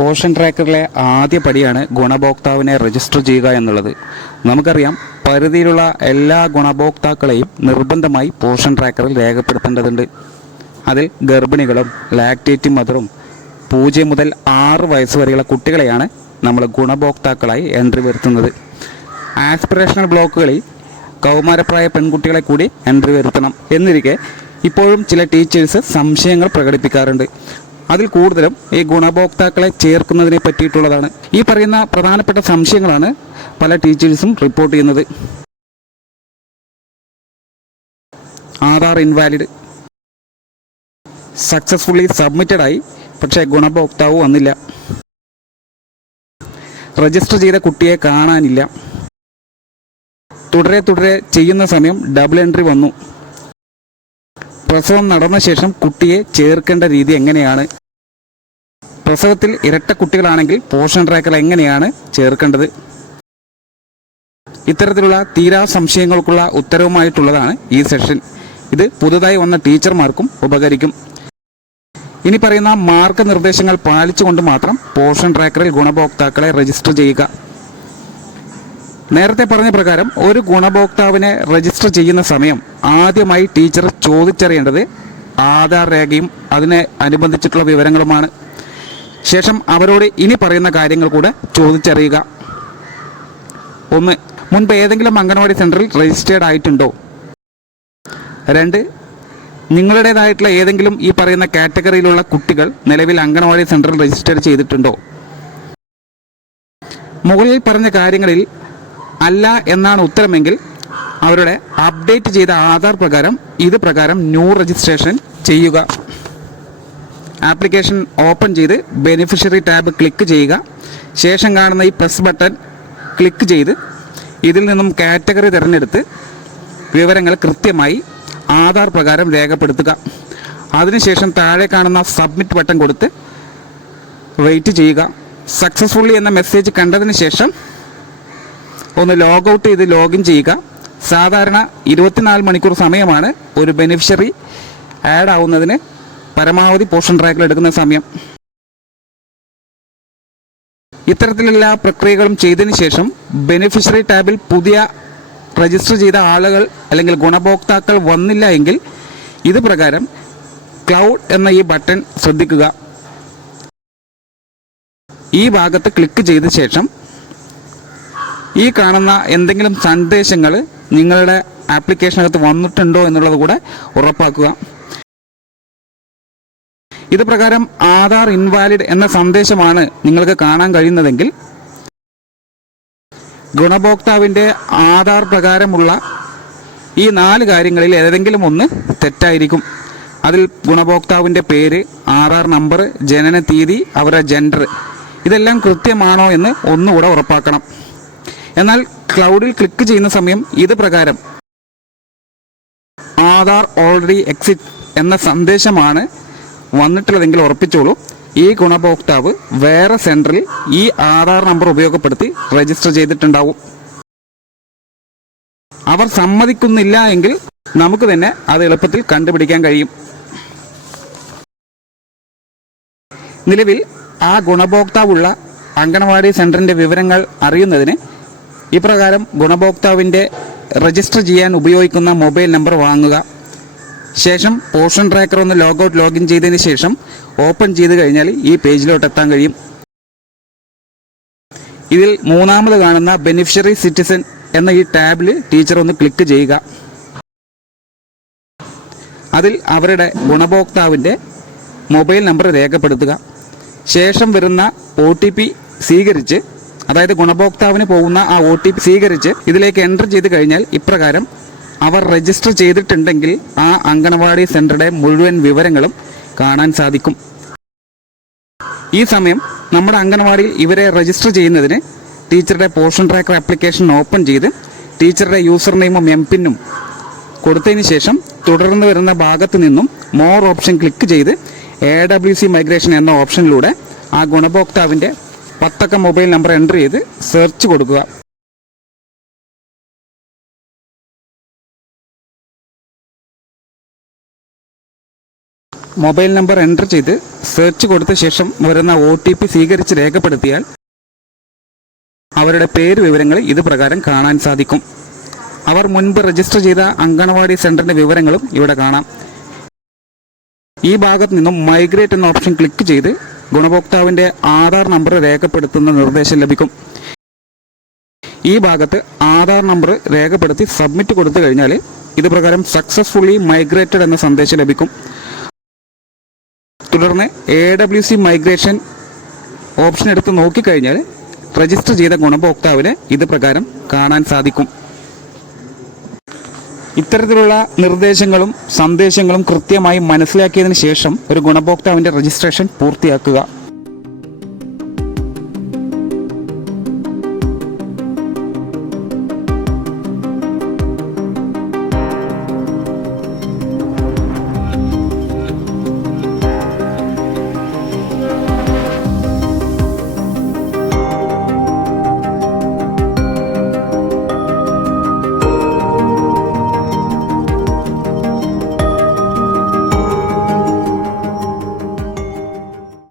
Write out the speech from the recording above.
Portion ട്രാക്കറിലെ ആദ്യ പടിയാണ് ഗുണഭോക്താവിനെ register ചെയ്യുക എന്നുള്ളത്. നമുക്കറിയാം, പരിധിയിലുള്ള എല്ലാ ഗുണഭോക്താക്കളെയും നിർബന്ധമായി പോഷൻ ട്രാക്കറിൽ രേഖപ്പെടുത്തേണ്ടതുണ്ട്. അതിൽ ഗർഭിണികളും ലാക്ടേറ്റിംഗ് മദറും 0 മുതൽ 6 വയസ്സ് വരെയുള്ള കുട്ടികളെയാണ് നമ്മൾ ഗുണഭോക്താക്കളായി എൻട്രി വരുത്തുന്നത്. ആസ്പിറേഷണൽ ബ്ലോക്കുകളിൽ കൗമാരപ്രായ പെൺകുട്ടികളെ കൂടി എൻട്രി വരുത്തണം എന്നിരിക്കെ ഇപ്പോഴും ചില ടീച്ചേഴ്സ് സംശയങ്ങൾ പ്രകടിപ്പിക്കാറുണ്ട്. അതിൽ കൂടുതലും ഈ ഗുണഭോക്താക്കളെ ചേർക്കുന്നതിനെ പറ്റിയിട്ടുള്ളതാണ്. ഈ പറയുന്ന പ്രധാനപ്പെട്ട സംശയങ്ങളാണ് പല ടീച്ചേഴ്സും റിപ്പോർട്ട് ചെയ്യുന്നത്. ആധാർ ഇൻവാലിഡ്, സക്സസ്ഫുള്ളി സബ്മിറ്റഡ് ആയി, പക്ഷേ ഗുണഭോക്താവ് വന്നില്ല. രജിസ്റ്റർ ചെയ്ത കുട്ടിയെ കാണാനില്ല. തുടരെ ചെയ്യുന്ന സമയം ഡബിൾ എൻട്രി വന്നു. പ്രസവം നടന്ന ശേഷം കുട്ടിയെ ചേർക്കേണ്ട രീതി എങ്ങനെയാണ്? പ്രസവത്തിൽ ഇരട്ട കുട്ടികളാണെങ്കിൽ പോഷൻ ട്രാക്കർ എങ്ങനെയാണ് ചേർക്കേണ്ടത്? ഇത്തരത്തിലുള്ള തീരാ സംശയങ്ങൾക്കുള്ള ഉത്തരവുമായിട്ടുള്ളതാണ് ഈ സെഷൻ. ഇത് പുതുതായി വന്ന ടീച്ചർമാർക്കും ഉപകരിക്കും. ഇനി പറയുന്ന മാർഗനിർദ്ദേശങ്ങൾ പാലിച്ചുകൊണ്ട് മാത്രം പോഷൻ ട്രാക്കറിൽ ഗുണഭോക്താക്കളെ രജിസ്റ്റർ ചെയ്യുക. നേരത്തെ പറഞ്ഞ പ്രകാരം ഒരു ഗുണഭോക്താവിനെ രജിസ്റ്റർ ചെയ്യുന്ന സമയം ആദ്യമായി ടീച്ചർ ചോദിച്ചറിയേണ്ടത് ആധാർ രേഖയും അതിനെ അനുബന്ധിച്ചിട്ടുള്ള വിവരങ്ങളുമാണ്. ശേഷം അവരോട് ഇനി പറയുന്ന കാര്യങ്ങൾ കൂടെ ചോദിച്ചറിയുക. 1. മുൻപ് ഏതെങ്കിലും അംഗനവാടി സെൻറ്ററിൽ രജിസ്റ്റേർഡ് ആയിട്ടുണ്ടോ? 2. നിങ്ങളുടേതായിട്ടുള്ള ഏതെങ്കിലും ഈ പറയുന്ന കാറ്റഗറിയിലുള്ള കുട്ടികൾ നിലവിൽ അംഗനവാടി സെൻറ്ററിൽ രജിസ്റ്റർ ചെയ്തിട്ടുണ്ടോ? മുകളിൽ പറഞ്ഞ കാര്യങ്ങളിൽ അല്ല എന്നാണ് ഉത്തരമെങ്കിൽ അവരുടെ അപ്ഡേറ്റ് ചെയ്ത ആധാർ പ്രകാരം ഇത് പ്രകാരം ന്യൂ രജിസ്ട്രേഷൻ ചെയ്യുക. ആപ്ലിക്കേഷൻ ഓപ്പൺ ചെയ്ത് ബെനിഫിഷ്യറി ടാബ് ക്ലിക്ക് ചെയ്യുക. ശേഷം കാണുന്ന ഈ പ്രസ് ബട്ടൺ ക്ലിക്ക് ചെയ്ത് ഇതിൽ നിന്നും കാറ്റഗറി തിരഞ്ഞെടുത്ത് വിവരങ്ങൾ കൃത്യമായി ആധാർ പ്രകാരം രേഖപ്പെടുത്തുക. അതിനുശേഷം താഴെ കാണുന്ന സബ്മിറ്റ് ബട്ടൺ കൊടുത്ത് വെയിറ്റ് ചെയ്യുക. സക്സസ്ഫുള്ളി എന്ന മെസ്സേജ് കണ്ടതിന് ശേഷം ഒന്ന് ലോഗൗട്ട് ചെയ്ത് ലോഗിൻ ചെയ്യുക. സാധാരണ 24 മണിക്കൂർ സമയമാണ് ഒരു ബെനിഫിഷ്യറി ആഡ് ആവുന്നതിന് പരമാവധി പോഷൻ ട്രാക്കർ എടുക്കുന്ന സമയം. ഇത്തരത്തിലുള്ള പ്രക്രിയകളും ചെയ്തതിന് ശേഷം ബെനിഫിഷ്യറി ടാബിൽ പുതിയ രജിസ്റ്റർ ചെയ്ത ആളുകൾ അല്ലെങ്കിൽ ഗുണഭോക്താക്കൾ വന്നില്ല എങ്കിൽ ഇത് പ്രകാരം ക്ലൗഡ് എന്ന ഈ ബട്ടൺ ശ്രദ്ധിക്കുക. ഈ ഭാഗത്ത് ക്ലിക്ക് ചെയ്ത ശേഷം ഈ കാണുന്ന എന്തെങ്കിലും സന്ദേശങ്ങൾ നിങ്ങളുടെ ആപ്ലിക്കേഷനകത്ത് വന്നിട്ടുണ്ടോ എന്നുള്ളത് കൂടെ ഉറപ്പാക്കുക. ഇത് പ്രകാരം ആധാർ ഇൻവാലിഡ് എന്ന സന്ദേശമാണ് നിങ്ങൾക്ക് കാണാൻ കഴിയുന്നതെങ്കിൽ ഗുണഭോക്താവിൻ്റെ ആധാർ പ്രകാരമുള്ള ഈ 4 കാര്യങ്ങളിൽ ഏതെങ്കിലും ഒന്ന് തെറ്റായിരിക്കും. അതിൽ ഗുണഭോക്താവിൻ്റെ പേര്, ആധാർ നമ്പർ, ജനന തീയതി, അവരുടെ ജെൻഡർ ഇതെല്ലാം കൃത്യമാണോ എന്ന് ഒന്നുകൂടെ ഉറപ്പാക്കണം. എന്നാൽ ക്ലൗഡിൽ ക്ലിക്ക് ചെയ്യുന്ന സമയം ഇത് പ്രകാരം ആധാർ ഓൾറെഡി എക്സിറ്റ് എന്ന സന്ദേശമാണ് വന്നിട്ടുള്ളതെങ്കിൽ ഉറപ്പിച്ചോളൂ, ഈ ഗുണഭോക്താവ് വേറെ സെൻറ്ററിൽ ഈ ആധാർ നമ്പർ ഉപയോഗപ്പെടുത്തി രജിസ്റ്റർ ചെയ്തിട്ടുണ്ടാവും. അവർ സമ്മതിക്കുന്നില്ല എങ്കിൽ നമുക്ക് തന്നെ അത് എളുപ്പത്തിൽ കണ്ടുപിടിക്കാൻ കഴിയും. നിലവിൽ ആ ഗുണഭോക്താവുള്ള അംഗനവാടി സെൻറ്ററിൻ്റെ വിവരങ്ങൾ അറിയുന്നതിന് ഇപ്രകാരം ഗുണഭോക്താവിൻ്റെ രജിസ്റ്റർ ചെയ്യാൻ ഉപയോഗിക്കുന്ന മൊബൈൽ നമ്പർ വാങ്ങുക. ശേഷം പോഷൻ ട്രാക്കർ ഒന്ന് ലോഗൗട്ട് ലോഗിൻ ചെയ്തതിന് ശേഷം ഓപ്പൺ ചെയ്ത് കഴിഞ്ഞാൽ ഈ പേജിലോട്ട് എത്താൻ കഴിയും. ഇതിൽ മൂന്നാമത് കാണുന്ന ബെനിഫിഷ്യറി സിറ്റിസൺ എന്ന ഈ ടാബിൽ ടീച്ചർ ഒന്ന് ക്ലിക്ക് ചെയ്യുക. അതിൽ അവരുടെ ഗുണഭോക്താവിൻ്റെ മൊബൈൽ നമ്പർ രേഖപ്പെടുത്തുക. ശേഷം വരുന്ന OTP സ്വീകരിച്ച്, അതായത് ഗുണഭോക്താവിന് പോകുന്ന ആ OTP സ്വീകരിച്ച് ഇതിലേക്ക് എൻ്റർ ചെയ്ത് കഴിഞ്ഞാൽ ഇപ്രകാരം അവർ രജിസ്റ്റർ ചെയ്തിട്ടുണ്ടെങ്കിൽ ആ അംഗനവാടി സെൻറ്ററുടെ മുഴുവൻ വിവരങ്ങളും കാണാൻ സാധിക്കും. ഈ സമയം നമ്മുടെ അംഗനവാടിയിൽ ഇവരെ രജിസ്റ്റർ ചെയ്യുന്നതിന് ടീച്ചറുടെ പോഷൻ ട്രാക്കർ ആപ്ലിക്കേഷൻ ഓപ്പൺ ചെയ്ത് ടീച്ചറുടെ യൂസർ നെയിമും MPIN-ഉം കൊടുത്തതിന് ശേഷം തുടർന്ന് വരുന്ന ഭാഗത്ത് നിന്നും മോർ ഓപ്ഷൻ ക്ലിക്ക് ചെയ്ത് AWC മൈഗ്രേഷൻ എന്ന ഓപ്ഷനിലൂടെ ആ ഗുണഭോക്താവിൻ്റെ 10 അക്ക മൊബൈൽ നമ്പർ എൻ്റർ ചെയ്ത് സെർച്ച് കൊടുക്കുക. മൊബൈൽ നമ്പർ എൻ്റർ ചെയ്ത് സെർച്ച് കൊടുത്ത ശേഷം വരുന്ന OTP സ്വീകരിച്ച് രേഖപ്പെടുത്തിയാൽ അവരുടെ പേര് വിവരങ്ങൾ ഇത് പ്രകാരം കാണാൻ സാധിക്കും. അവർ മുൻപ് രജിസ്റ്റർ ചെയ്ത അങ്കണവാടി സെൻറ്ററിൻ്റെ വിവരങ്ങളും ഇവിടെ കാണാം. ഈ ഭാഗത്ത് നിന്നും മൈഗ്രേറ്റ് എന്ന ഓപ്ഷൻ ക്ലിക്ക് ചെയ്ത് ഗുണഭോക്താവിൻ്റെ ആധാർ നമ്പർ രേഖപ്പെടുത്തുന്ന നിർദ്ദേശം ലഭിക്കും. ഈ ഭാഗത്ത് ആധാർ നമ്പർ രേഖപ്പെടുത്തി സബ്മിറ്റ് കൊടുത്തു കഴിഞ്ഞാൽ ഇത് പ്രകാരം സക്സസ്ഫുള്ളി മൈഗ്രേറ്റഡ് എന്ന സന്ദേശം ലഭിക്കും. തുടർന്ന് AWC മൈഗ്രേഷൻ ഓപ്ഷൻ എടുത്ത് നോക്കിക്കഴിഞ്ഞാൽ രജിസ്റ്റർ ചെയ്ത ഗുണഭോക്താവിനെ ഇത് പ്രകാരം കാണാൻ സാധിക്കും. ഇത്തരത്തിലുള്ള നിർദ്ദേശങ്ങളും സന്ദേശങ്ങളും കൃത്യമായി മനസ്സിലാക്കിയതിന് ശേഷം ഒരു ഗുണഭോക്താവിൻ്റെ രജിസ്ട്രേഷൻ പൂർത്തിയാക്കുക.